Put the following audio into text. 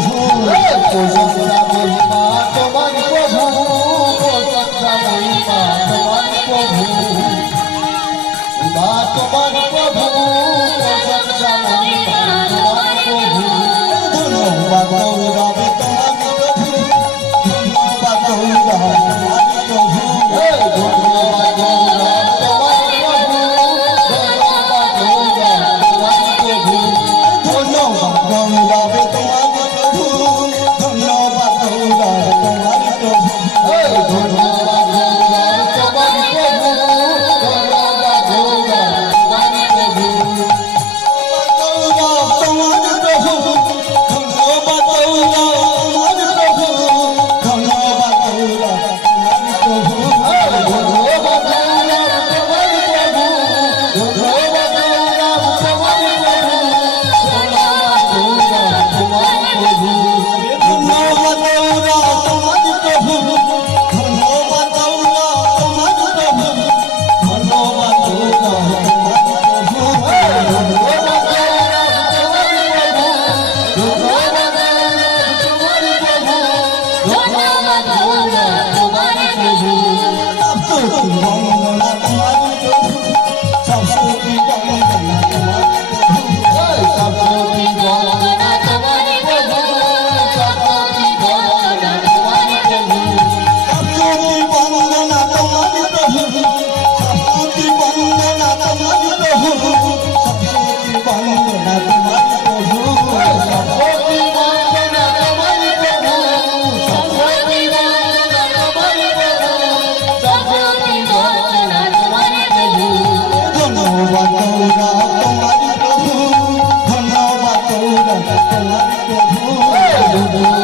প্রভু প্রশংসা মহিমা তোমার প্রভু প্রশংসা মহিমা তোমার প্রভু মা তোমার প্রভু প্রশংসা মহিমা তোমার প্রভু ধন্যবাদ গৌরবে তোমার প্রভু ধন্যবাদ গৌরবে তোমার প্রভু ধন্যবাদ গৌরবে তোমার প্রভু ধন্যবাদ গৌরবে তোমার প্রভু ধন্যবাদ গৌরবে তোমার প্রভু ধন্যবাদ গৌরবে তোমার প্রভু ধন্যবাদ গৌরবে তোমার প্রভু ধন্যবাদ গৌরবে তোমার প্রভু তোমার প্রভু ধন্যবাদ গৌরবে তোমার প্রভু ধন্যবাদ গৌরবে তোমার প্রভু ধন্যবাদ গৌরবে তোমার প্রভু ধন্যবাদ গৌরবে তোমার প্রভু ধন্যবাদ গৌরবে তোমার প্রভু ধন্যবাদ গৌরবে তোমার প্রভু ধন্যবাদ বন্দনা তোমার প্রভু সবস্তুতি বন্দনা তোমার প্রভু সবস্তুতি বন্দনা তোমার প্রভু সবস্তুতি বন্দনা তোমার প্রভু সবস্তুতি বন্দনা তোমার প্রভু সবস্তুতি বন্দনা তোমার প্রভু সবস্তুতি বন্দনা তোমার প্রভু সবস্তুতি বন্দনা তোমার প্রভু সবস্তুতি বন্দনা তোমার প্রভু সবস্তুতি বন্দনা তোমার প্রভু ধন্যবাদ গৌরব তোমার প্রভু ধন্যবাদ গৌরব তোমার প্রভু